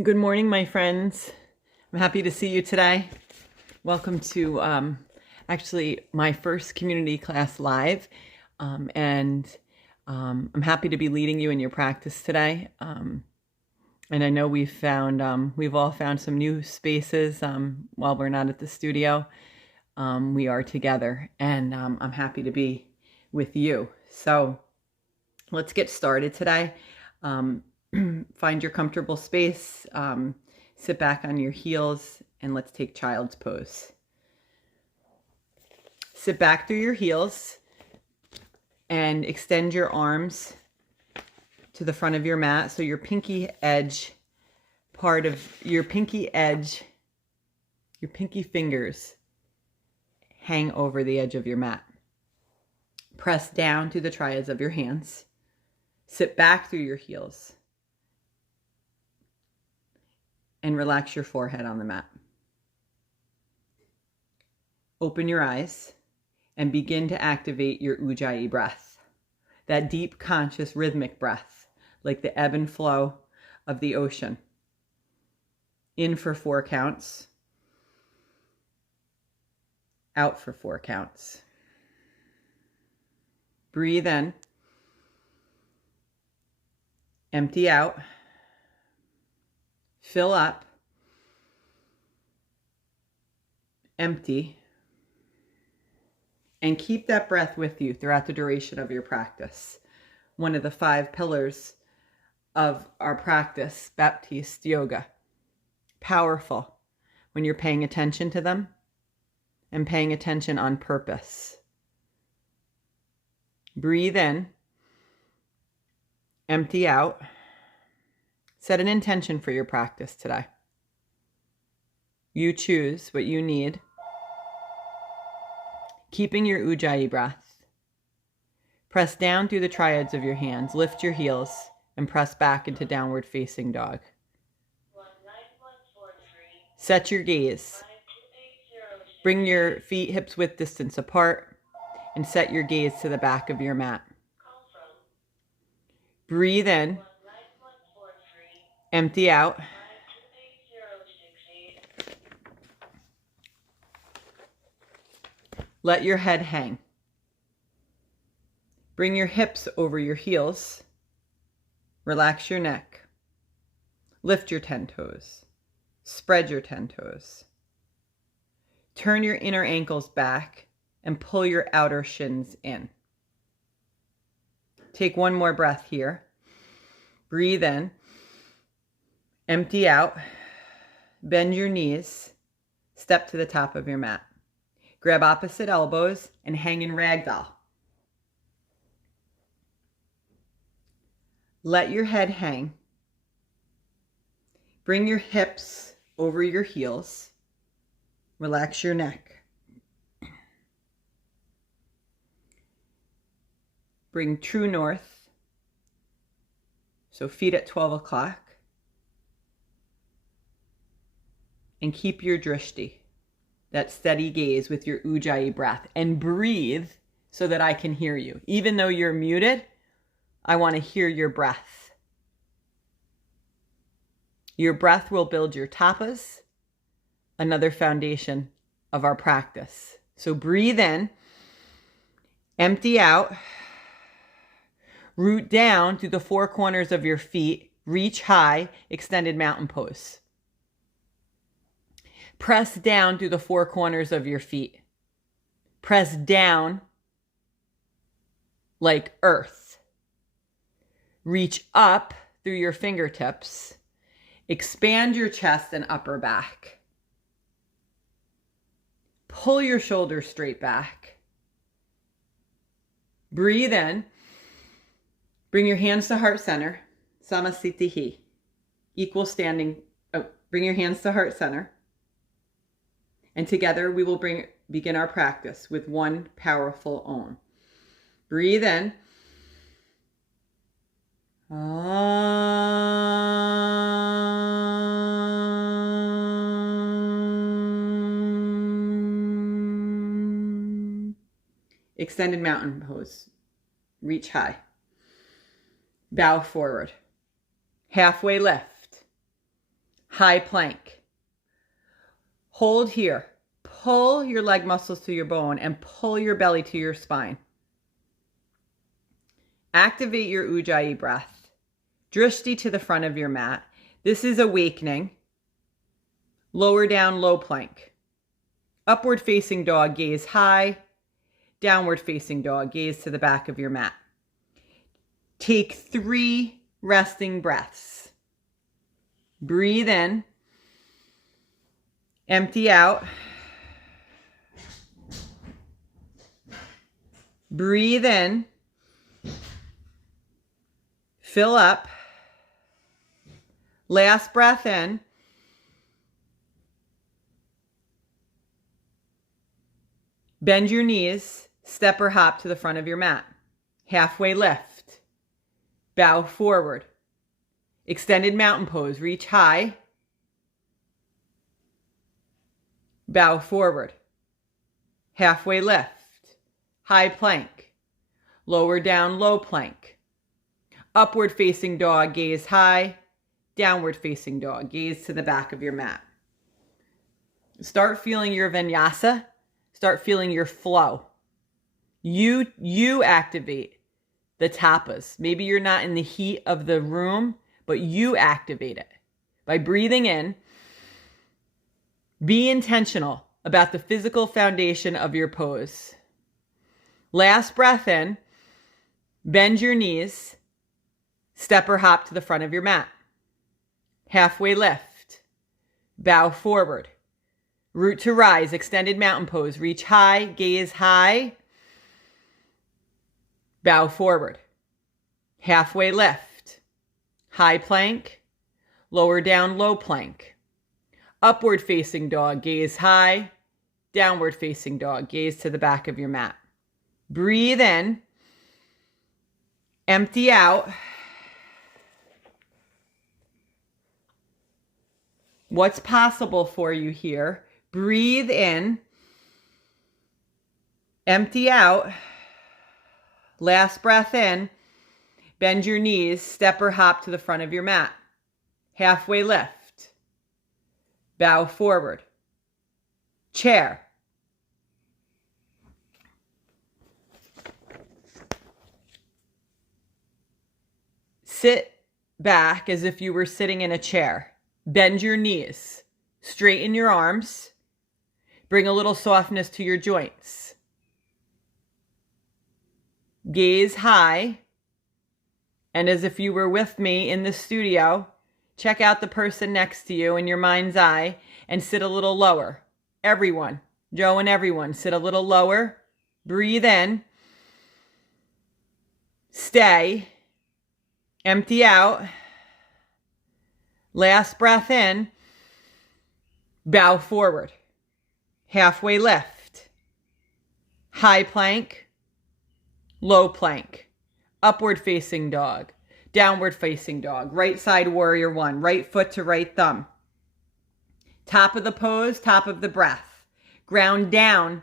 Good morning, my friends. I'm happy to see you today. Welcome to actually my first community class live. I'm happy to be leading you in your practice today. And I know we've all found some new spaces while we're not at the studio. We are together, and I'm happy to be with you. So let's get started today. Find your comfortable space, sit back on your heels, and let's take child's pose. Sit back through your heels and extend your arms to the front of your mat so your pinky fingers hang over the edge of your mat. Press down to the triads of your hands. Sit back through your heels and relax your forehead on the mat. Open your eyes and begin to activate your Ujjayi breath, that deep, conscious, rhythmic breath, like the ebb and flow of the ocean. In for 4 counts, out for 4 counts. Breathe in, empty out, fill up, empty, and keep that breath with you throughout the duration of your practice. One of the 5 pillars of our practice, Baptiste Yoga. Powerful when you're paying attention to them and paying attention on purpose. Breathe in, empty out. Set an intention for your practice today. You choose what you need. Keeping your Ujjayi breath. Press down through the triads of your hands. Lift your heels and press back into downward facing dog. Set your gaze. Bring your feet hips width distance apart and set your gaze to the back of your mat. Breathe in. Empty out. Let your head hang. Bring your hips over your heels. Relax your neck. Lift your 10 toes. Spread your 10 toes. Turn your inner ankles back and pull your outer shins in. Take one more breath here. Breathe in. Empty out. Bend your knees. Step to the top of your mat. Grab opposite elbows and hang in ragdoll. Let your head hang. Bring your hips over your heels. Relax your neck. Bring true north. So feet at 12 o'clock. And keep your drishti, that steady gaze with your Ujjayi breath, and breathe so that I can hear you. Even though you're muted, I want to hear your breath. Your breath will build your tapas, another foundation of our practice. So breathe in, empty out, root down to the 4 corners of your feet, reach high, extended mountain pose. Press down through the 4 corners of your feet. Press down like earth. Reach up through your fingertips. Expand your chest and upper back. Pull your shoulders straight back. Breathe in. Bring your hands to heart center. Samasthiti. Equal standing. Bring your hands to heart center. And together we will begin our practice with one powerful Om. Breathe in. Extended mountain pose. Reach high. Bow forward. Halfway lift. high plank. Hold here. Pull your leg muscles to your bone and pull your belly to your spine. Activate your Ujjayi breath. Drishti to the front of your mat. This is awakening. Lower down, low plank. Upward facing dog, gaze high. Downward facing dog, gaze to the back of your mat. Take 3 resting breaths. Breathe in. Empty out. Breathe in. Fill up. Last breath in. Bend your knees, step or hop to the front of your mat. Halfway lift. Bow forward. Extended mountain pose, reach high. Bow forward. Halfway lift. High plank. Lower down, low plank. Upward facing dog, gaze high. Downward facing dog, gaze to the back of your mat. Start feeling your vinyasa. Start feeling your flow. You activate the tapas. Maybe you're not in the heat of the room, but you activate it. By breathing in, be intentional about the physical foundation of your pose. Last breath in, bend your knees, step or hop to the front of your mat. Halfway lift, bow forward. Root to rise, extended mountain pose. Reach high, gaze high. Bow forward. Halfway lift. High plank. Lower down, low plank. Upward facing dog, gaze high. Downward facing dog, gaze to the back of your mat. Breathe in. Empty out. What's possible for you here? Breathe in. Empty out. Last breath in. Bend your knees, step or hop to the front of your mat. Halfway lift. Bow forward. Chair. Sit back as if you were sitting in a chair. Bend your knees. Straighten your arms. Bring a little softness to your joints. Gaze high. And as if you were with me in the studio, check out the person next to you in your mind's eye and sit a little lower. Everyone, Joe and everyone, sit a little lower. Breathe in. Stay. Empty out. Last breath in. Bow forward. Halfway lift. High plank. Low plank. Upward facing dog. Downward facing dog. Right side warrior one. Right foot to right thumb. Top of the pose, top of the breath. Ground down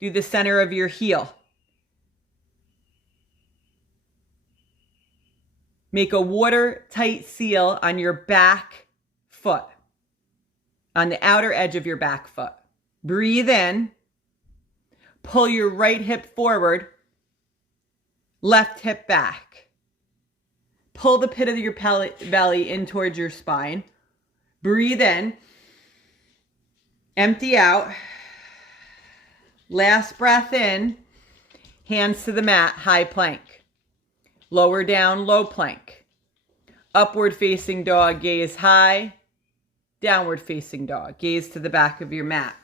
through the center of your heel. Make a watertight seal on your back foot, on the outer edge of your back foot. Breathe in. Pull your right hip forward, left hip back. Pull the pit of your belly in towards your spine. Breathe in. Empty out. Last breath in. Hands to the mat, high plank. Lower down, low plank. Upward facing dog, gaze high. Downward facing dog, gaze to the back of your mat.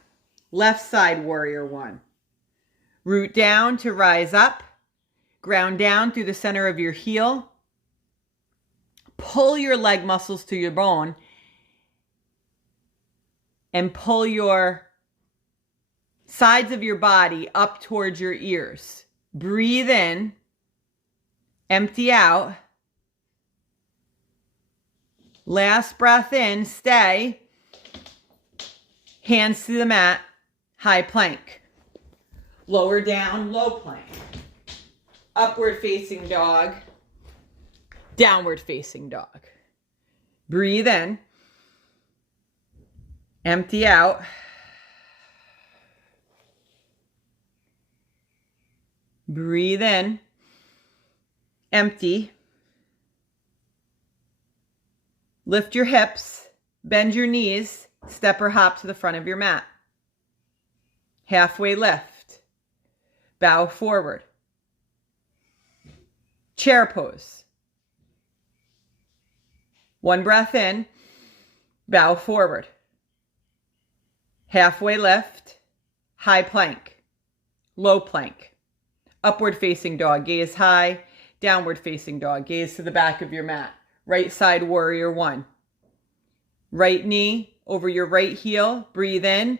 Left side warrior one. Root down to rise up. Ground down through the center of your heel. Pull your leg muscles to your bone. And pull your sides of your body up towards your ears. Breathe in. Empty out. Last breath in, stay. Hands to the mat, high plank. Lower down, low plank. Upward facing dog. Downward facing dog. Breathe in. Empty out. Breathe in. Empty. Lift your hips. Bend your knees. Step or hop to the front of your mat. Halfway lift. Bow forward. Chair pose. One breath in. Bow forward. Halfway lift. High plank. Low plank. Upward facing dog. Gaze high. Downward facing dog. Gaze to the back of your mat. Right side warrior one. Right knee over your right heel. Breathe in.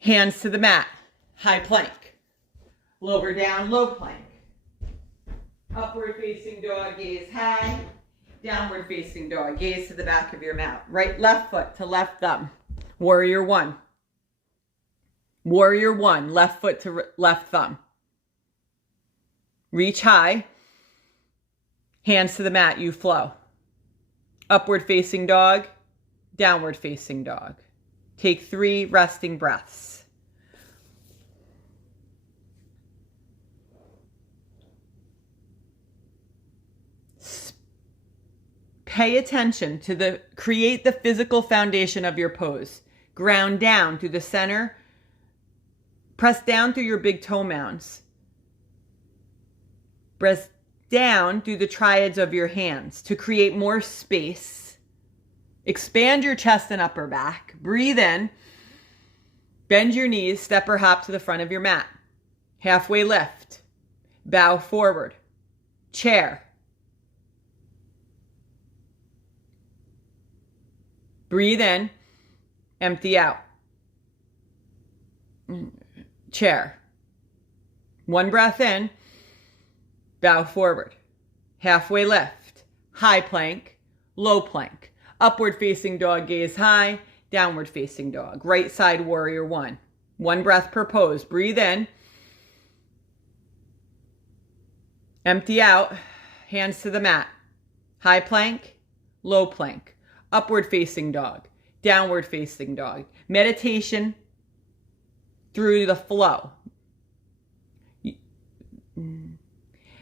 Hands to the mat. High plank. Lower down, low plank. Upward facing dog, gaze high. Downward facing dog, gaze to the back of your mat. Right, left foot to left thumb. Warrior one. Warrior one, left foot to left thumb. Reach high. Hands to the mat, you flow. Upward facing dog, downward facing dog. Take 3 resting breaths. Pay attention to create the physical foundation of your pose. Ground down through the center. Press down through your big toe mounds. Press down through the triads of your hands to create more space. Expand your chest and upper back. Breathe in. Bend your knees, step or hop to the front of your mat. Halfway lift. Bow forward. Chair. Breathe in. Empty out. Chair. One breath in. Bow forward. Halfway lift. High plank. Low plank. Upward facing dog, gaze high. Downward facing dog. Right side warrior one. One breath per pose. Breathe in. Empty out. Hands to the mat. High plank. Low plank. Upward facing dog. Downward facing dog. Meditation through the flow.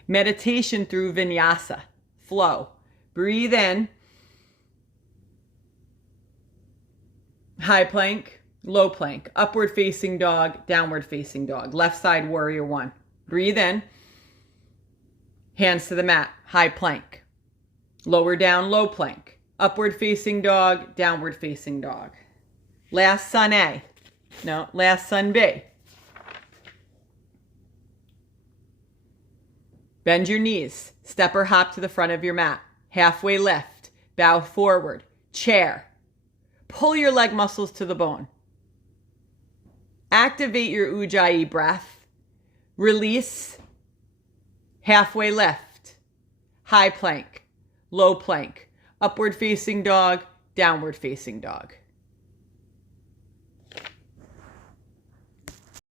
Meditation through vinyasa. Flow. Breathe in. High plank, low plank, upward facing dog, downward facing dog, left side warrior one. Breathe in. Hands to the mat, high plank. Lower down, low plank. Upward facing dog, downward facing dog. Last sun A. No, last sun B. Bend your knees. Step or hop to the front of your mat. Halfway lift. Bow forward. Chair. Pull your leg muscles to the bone. Activate your Ujjayi breath. Release. Halfway lift. High plank. Low plank. Upward facing dog. Downward facing dog.